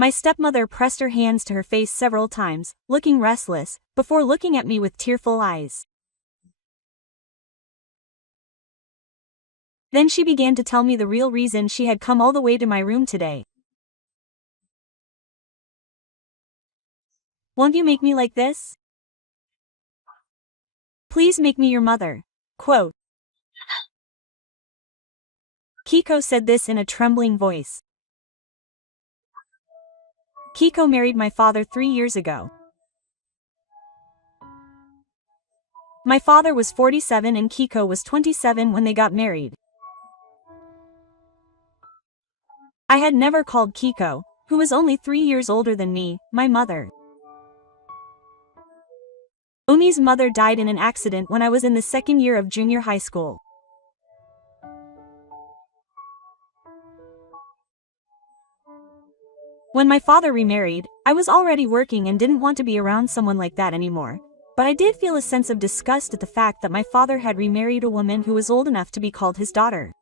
My stepmother pressed her hands to her face several times, looking restless, before looking at me with tearful eyes. Then she began to tell me the real reason she had come all the way to my room today. "Won't you make me like this? Please make me your mother." Quote. Kiko said this in a trembling voice. Kiko married my father 3 years ago. My father was 47 and Kiko was 27 when they got married. I had never called Kiko, who was only 3 years older than me, my mother. Umi's mother died in an accident when I was in the second year of junior high school. When my father remarried, I was already working and didn't want to be around someone like that anymore, but I did feel a sense of disgust at the fact that my father had remarried a woman who was old enough to be called his daughter.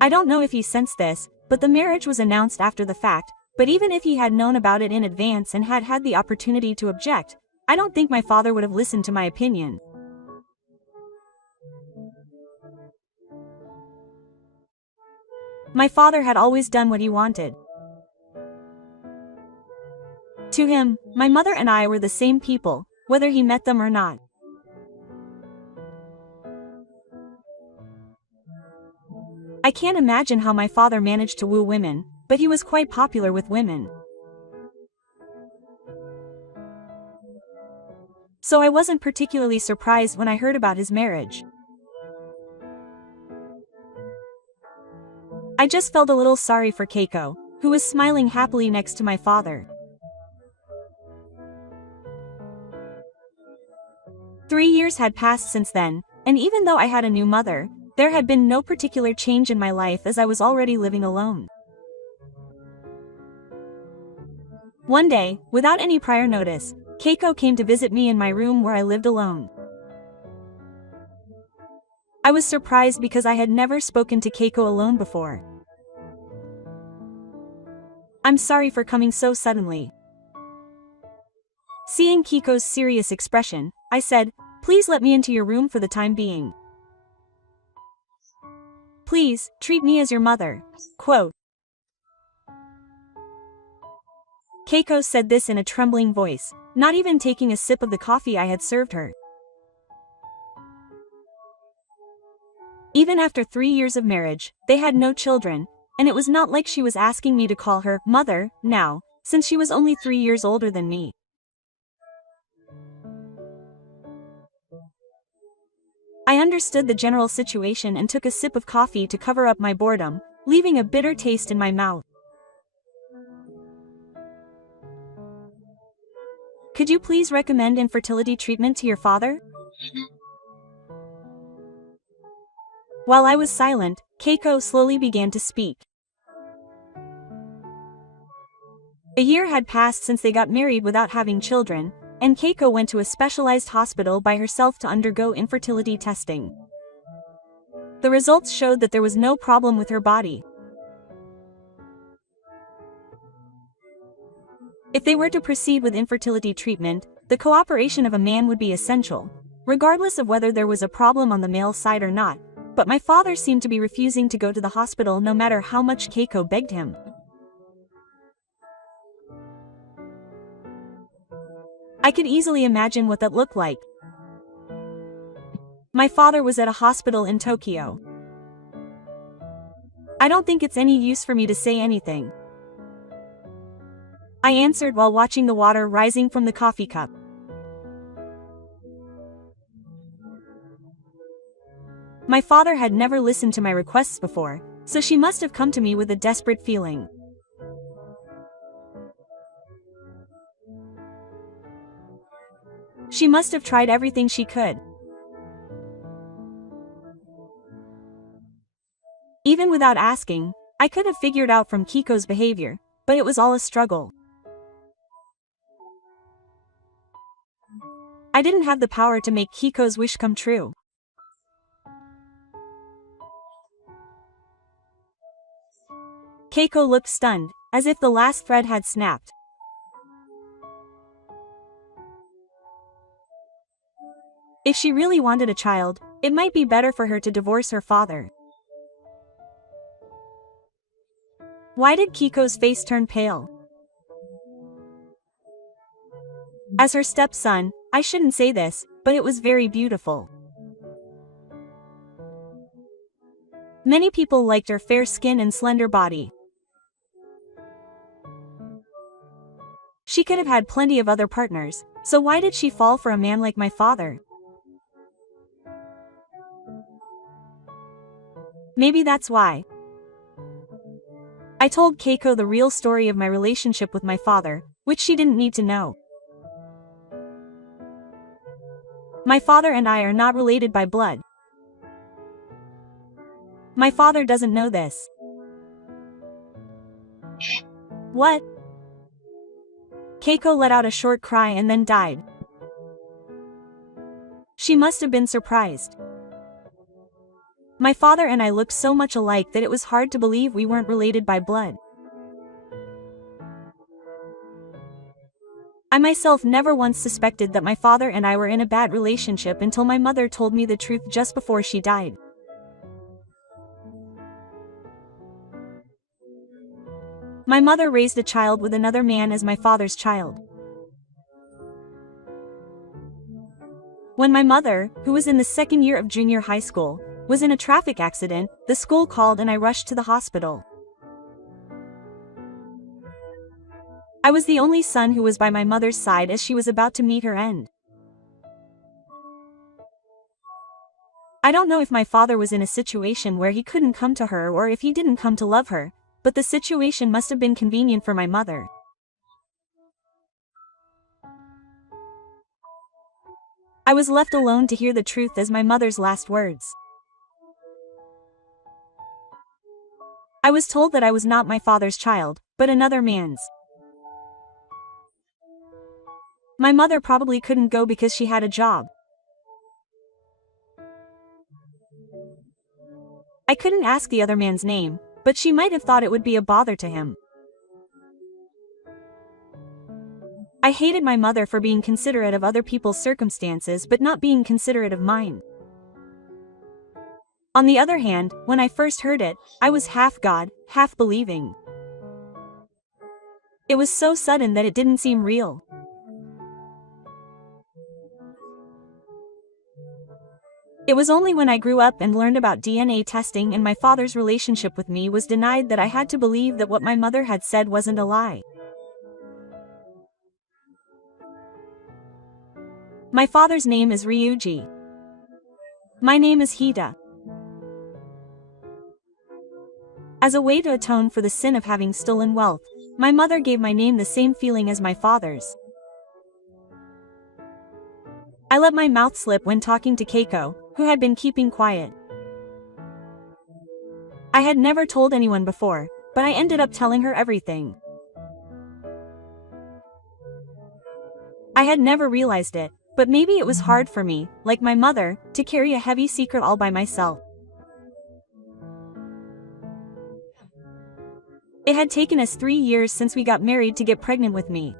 I don't know if he sensed this, but the marriage was announced after the fact, but even if he had known about it in advance and had had the opportunity to object, I don't think my father would have listened to my opinion. My father had always done what he wanted. To him, my mother and I were the same people, whether he met them or not. I can't imagine how my father managed to woo women, but he was quite popular with women. So I wasn't particularly surprised when I heard about his marriage. I just felt a little sorry for Keiko, who was smiling happily next to my father. 3 years had passed since then, and even though I had a new mother, there had been no particular change in my life as I was already living alone. One day, without any prior notice, Keiko came to visit me in my room where I lived alone. I was surprised because I had never spoken to Keiko alone before. "I'm sorry for coming so suddenly." Seeing Kiko's serious expression, I said, "Please let me into your room for the time being. Please, treat me as your mother." Quote. Keiko said this in a trembling voice, not even taking a sip of the coffee I had served her. Even after 3 years of marriage, they had no children, and it was not like she was asking me to call her mother now, since she was only 3 years older than me. I understood the general situation and took a sip of coffee to cover up my boredom, leaving a bitter taste in my mouth. "Could you please recommend infertility treatment to your father?" While I was silent, Keiko slowly began to speak. A year had passed since they got married without having children, and Keiko went to a specialized hospital by herself to undergo infertility testing. The results showed that there was no problem with her body. If they were to proceed with infertility treatment, the cooperation of a man would be essential, regardless of whether there was a problem on the male side or not, but my father seemed to be refusing to go to the hospital no matter how much Keiko begged him. I could easily imagine what that looked like. My father was at a hospital in Tokyo. "I don't think it's any use for me to say anything," I answered while watching the water rising from the coffee cup. My father had never listened to my requests before, so she must have come to me with a desperate feeling. She must have tried everything she could. Even without asking, I could have figured out from Kiko's behavior, but it was all a struggle. I didn't have the power to make Keiko's wish come true. Keiko looked stunned, as if the last thread had snapped. If she really wanted a child, it might be better for her to divorce her father. Why did Keiko's face turn pale? As her stepson, I shouldn't say this, but it was very beautiful. Many people liked her fair skin and slender body. She could have had plenty of other partners, so why did she fall for a man like my father? Maybe that's why. I told Keiko the real story of my relationship with my father, which she didn't need to know. My father and I are not related by blood. My father doesn't know this. What? Keiko let out a short cry and then died. She must have been surprised. My father and I looked so much alike that it was hard to believe we weren't related by blood. I myself never once suspected that my father and I were in a bad relationship until my mother told me the truth just before she died. My mother raised a child with another man as my father's child. When my mother, who was in the second year of junior high school, was in a traffic accident, the school called and I rushed to the hospital. I was the only son who was by my mother's side as she was about to meet her end. I don't know if my father was in a situation where he couldn't come to her or if he didn't come to love her, but the situation must have been convenient for my mother. I was left alone to hear the truth as my mother's last words. I was told that I was not my father's child, but another man's. My mother probably couldn't go because she had a job. I couldn't ask the other man's name, but she might have thought it would be a bother to him. I hated my mother for being considerate of other people's circumstances but not being considerate of mine. On the other hand, when I first heard it, I was half God, half believing. It was so sudden that it didn't seem real. It was only when I grew up and learned about DNA testing and my father's relationship with me was denied that I had to believe that what my mother had said wasn't a lie. My father's name is Ryuji. My name is Hida. As a way to atone for the sin of having stolen wealth, my mother gave my name the same feeling as my father's. I let my mouth slip when talking to Keiko, who had been keeping quiet. I had never told anyone before, but I ended up telling her everything. I had never realized it, but maybe it was hard for me, like my mother, to carry a heavy secret all by myself. It had taken us 3 years since we got married to get pregnant with me.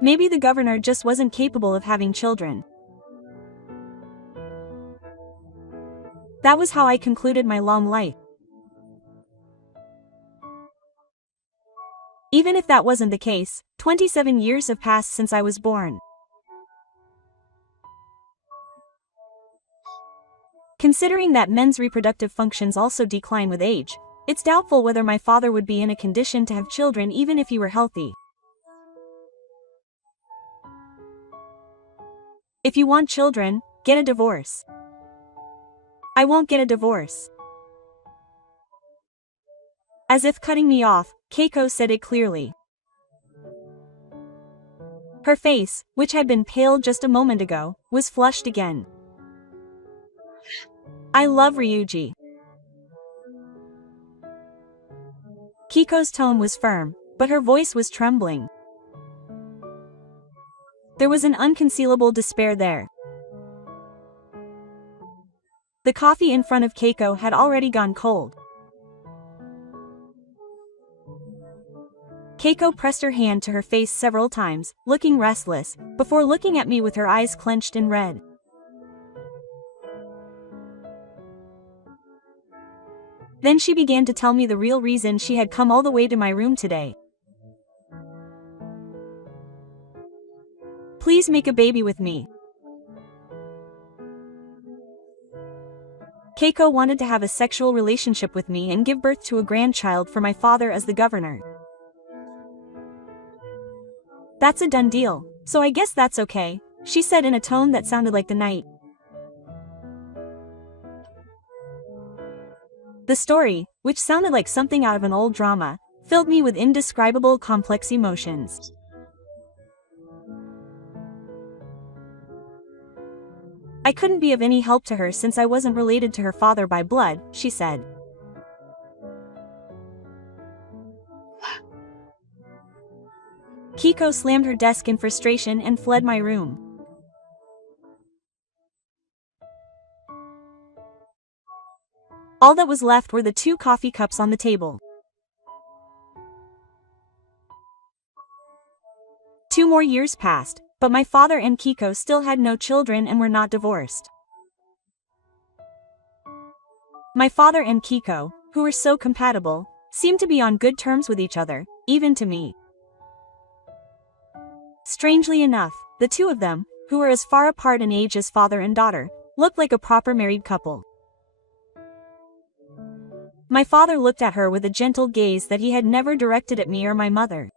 Maybe the governor just wasn't capable of having children. That was how I concluded my long life. Even if that wasn't the case, 27 years have passed since I was born. Considering that men's reproductive functions also decline with age, it's doubtful whether my father would be in a condition to have children even if he were healthy. If you want children, get a divorce. I won't get a divorce. As if cutting me off, Keiko said it clearly. Her face, which had been pale just a moment ago, was flushed again. I love Ryuji. Keiko's tone was firm, but her voice was trembling. There was an unconcealable despair there. The coffee in front of Keiko had already gone cold. Keiko pressed her hand to her face several times, looking restless, before looking at me with her eyes clenched in red. Then she began to tell me the real reason she had come all the way to my room today. Please make a baby with me. Keiko wanted to have a sexual relationship with me and give birth to a grandchild for my father as the governor. That's a done deal, so I guess that's okay, she said in a tone that sounded like the night. The story, which sounded like something out of an old drama, filled me with indescribable complex emotions. I couldn't be of any help to her since I wasn't related to her father by blood, she said. Keiko slammed her desk in frustration and fled my room. All that was left were the 2 coffee cups on the table. 2 more years passed, but my father and Keiko still had no children and were not divorced. My father and Keiko, who were so compatible, seemed to be on good terms with each other, even to me. Strangely enough, the 2 of them, who were as far apart in age as father and daughter, looked like a proper married couple. My father looked at her with a gentle gaze that he had never directed at me or my mother.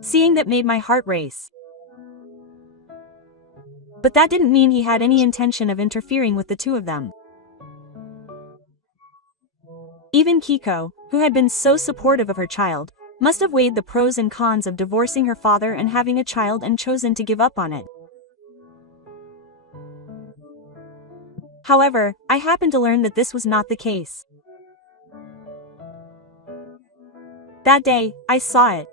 Seeing that made my heart race. But that didn't mean he had any intention of interfering with the 2 of them. Even Keiko, who had been so supportive of her child, must have weighed the pros and cons of divorcing her father and having a child and chosen to give up on it. However, I happened to learn that this was not the case. That day, I saw it.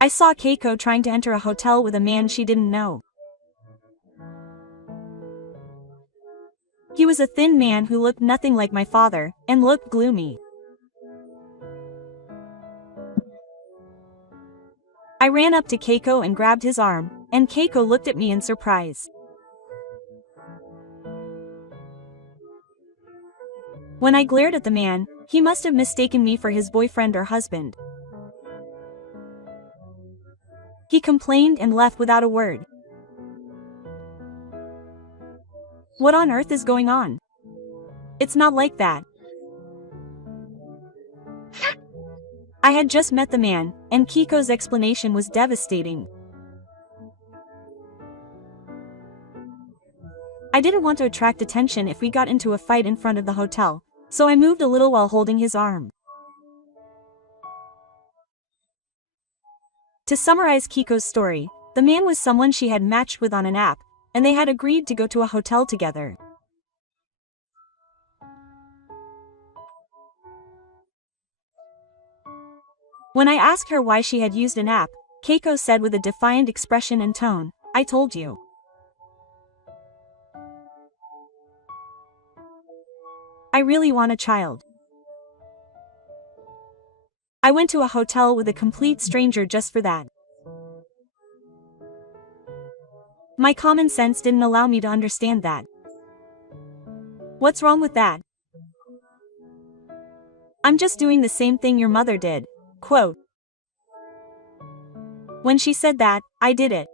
I saw Keiko trying to enter a hotel with a man she didn't know. He was a thin man who looked nothing like my father, and looked gloomy. I ran up to Keiko and grabbed his arm, and Keiko looked at me in surprise. When I glared at the man, he must have mistaken me for his boyfriend or husband. He complained and left without a word. What on earth is going on? It's not like that. I had just met the man, and Keiko's explanation was devastating. I didn't want to attract attention if we got into a fight in front of the hotel, so I moved a little while holding his arm. To summarize Keiko's story, the man was someone she had matched with on an app, and they had agreed to go to a hotel together. When I asked her why she had used an app, Keiko said with a defiant expression and tone, "I told you." I really want a child. I went to a hotel with a complete stranger just for that. My common sense didn't allow me to understand that. What's wrong with that? I'm just doing the same thing your mother did. Quote. When she said that, I did it.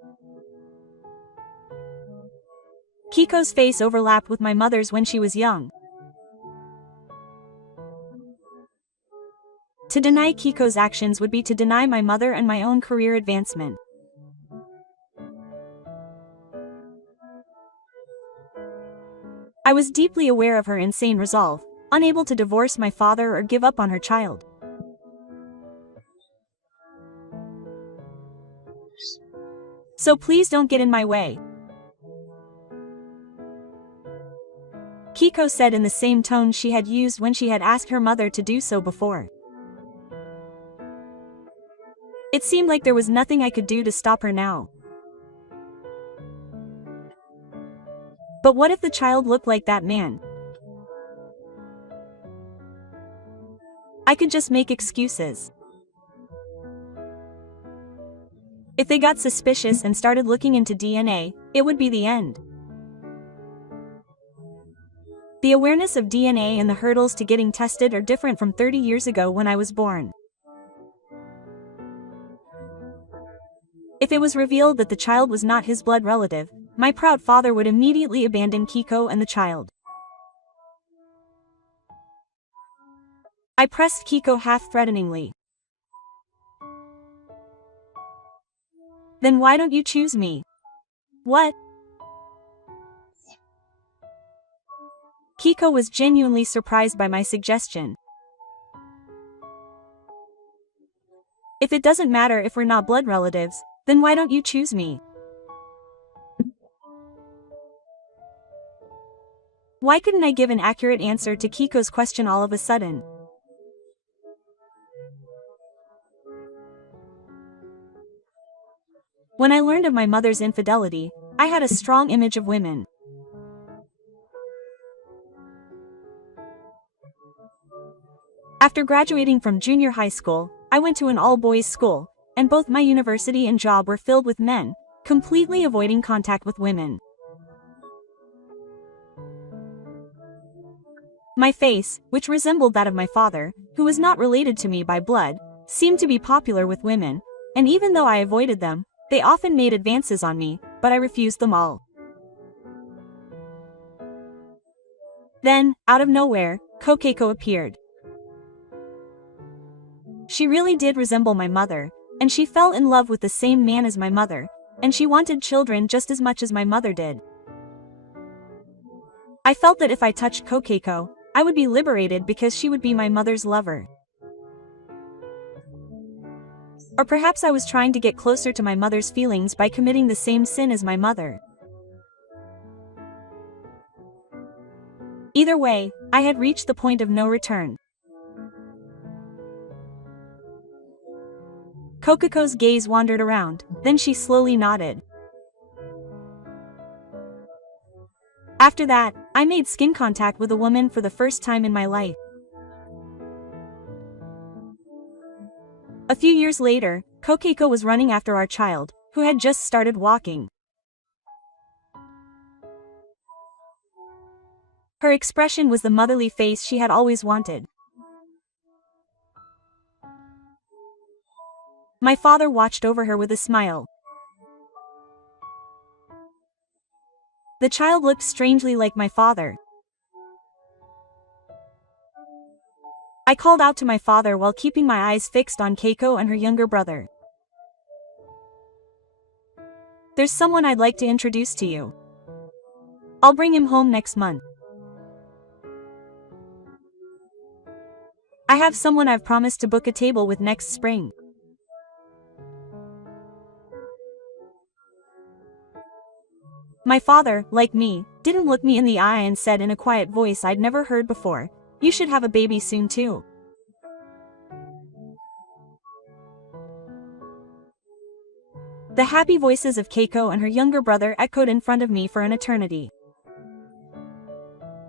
Keiko's face overlapped with my mother's when she was young. To deny Keiko's actions would be to deny my mother and my own career advancement. I was deeply aware of her insane resolve, unable to divorce my father or give up on her child. So please don't get in my way. Keiko said in the same tone she had used when she had asked her mother to do so before. It seemed like there was nothing I could do to stop her now. But what if the child looked like that man? I could just make excuses. If they got suspicious and started looking into DNA, it would be the end. The awareness of DNA and the hurdles to getting tested are different from 30 years ago when I was born. If it was revealed that the child was not his blood relative, my proud father would immediately abandon Kiko and the child. I pressed Kiko half-threateningly. Then why don't you choose me? What? Kiko was genuinely surprised by my suggestion. If it doesn't matter if we're not blood relatives, then why don't you choose me? Why couldn't I give an accurate answer to Kiko's question all of a sudden? When I learned of my mother's infidelity, I had a strong image of women. After graduating from junior high school, I went to an all-boys school, and both my university and job were filled with men, completely avoiding contact with women. My face, which resembled that of my father, who was not related to me by blood, seemed to be popular with women, and even though I avoided them, they often made advances on me, but I refused them all. Then, out of nowhere, Keiko appeared. She really did resemble my mother, and she fell in love with the same man as my mother, and she wanted children just as much as my mother did. I felt that if I touched Keiko, I would be liberated because she would be my mother's lover. Or perhaps I was trying to get closer to my mother's feelings by committing the same sin as my mother. Either way, I had reached the point of no return. Keiko's gaze wandered around, then she slowly nodded. After that, I made skin contact with a woman for the first time in my life. A few years later, Keiko was running after our child, who had just started walking. Her expression was the motherly face she had always wanted. My father watched over her with a smile. The child looked strangely like my father. I called out to my father while keeping my eyes fixed on Keiko and her younger brother. There's someone I'd like to introduce to you. I'll bring him home next month. I have someone I've promised to book a table with next spring. My father, like me, didn't look me in the eye and said in a quiet voice I'd never heard before, "You should have a baby soon too." The happy voices of Keiko and her younger brother echoed in front of me for an eternity.